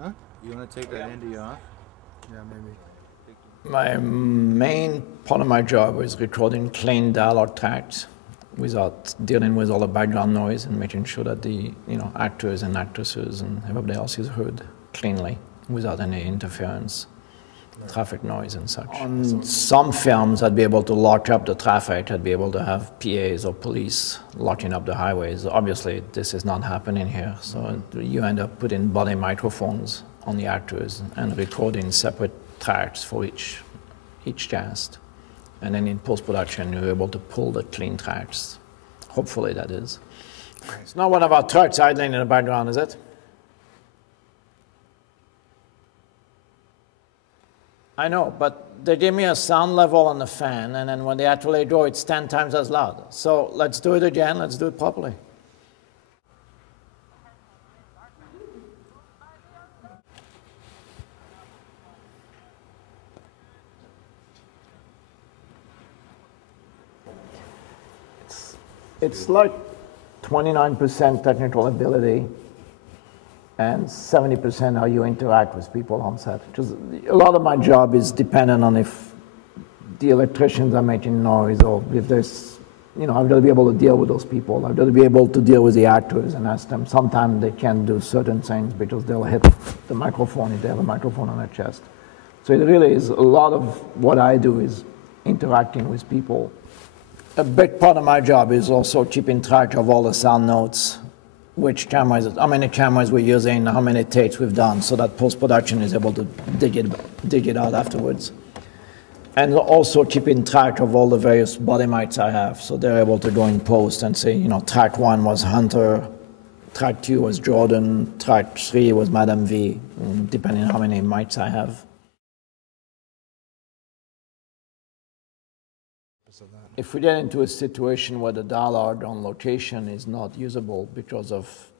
Huh? You want to take that Andy off? Yeah, maybe. My main part of my job is recording clean dialogue tracks without dealing with all the background noise and making sure that the actors and actresses and everybody else is heard cleanly without any interference, traffic noise and such. On some films, I'd be able to lock up the traffic. I'd be able to have PAs or police locking up the highways. Obviously, this is not happening here, so you end up putting body microphones on the actors and recording separate tracks for each cast. And then in post-production, you're able to pull the clean tracks. Hopefully, that is. It's not one of our trucks idling in the background, is it? I know, but they give me a sound level on the fan, and then when they actually go, it's 10 times as loud. So let's do it again. Let's do it properly. It's like 29% technical ability and 70% how you interact with people on set. Because a lot of my job is dependent on if the electricians are making noise or if there's, I've got to be able to deal with those people. I've got to be able to deal with the actors and ask them. Sometimes they can't do certain things because they'll hit the microphone if they have a microphone on their chest. So it really is a lot of what I do is interacting with people. A big part of my job is also keeping track of all the sound notes, which cameras, how many cameras we're using, how many takes we've done, so that post-production is able to dig it out afterwards. And also keeping track of all the various body mics I have, so they're able to go in post and say, track 1 was Hunter, track 2 was Jordan, track 3 was Madame V, depending on how many mics I have. If we get into a situation where the dialogue on location is not usable because of,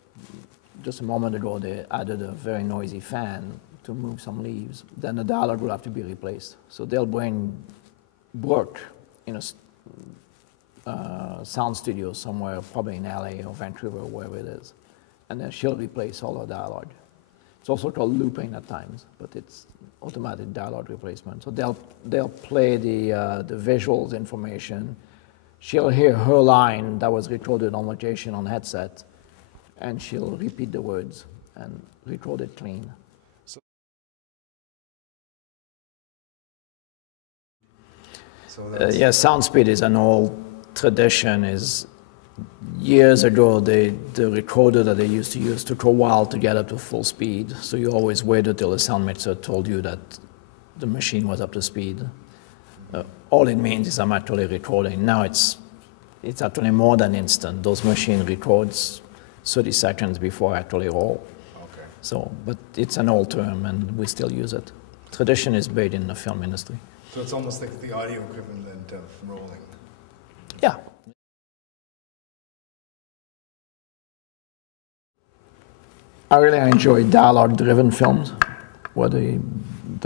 just a moment ago, they added a very noisy fan to move some leaves, then the dialogue will have to be replaced. So they'll bring Brooke in a sound studio somewhere, probably in LA or Vancouver or wherever it is, and then she'll replace all her dialogue. It's also called looping at times, but it's automatic dialogue replacement. So they'll play the visuals information. She'll hear her line that was recorded on location on headset, and she'll repeat the words and record it clean. Yeah, sound speed is an old tradition. Years ago, the recorder that they used to use took a while to get up to full speed, so you always waited until the sound mixer told you that the machine was up to speed. All it means is I'm actually recording. Now it's actually more than instant. Those machines records 30 seconds before actually roll. Okay. So, but it's an old term, and we still use it. Tradition is big in the film industry. So it's almost like the audio equivalent of rolling. Yeah. I really enjoy dialogue-driven films where the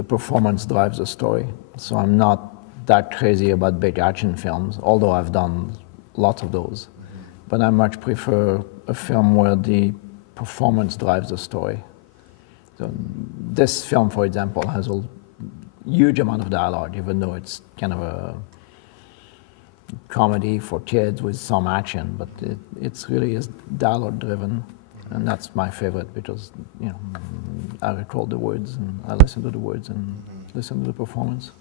performance drives the story. So I'm not that crazy about big action films, although I've done lots of those. Mm-hmm. But I much prefer a film where the performance drives the story. So this film, for example, has a huge amount of dialogue, even though it's kind of a comedy for kids with some action, but it's really is dialogue-driven. And that's my favorite because, I record the words and I listen to the words and listen to the performance.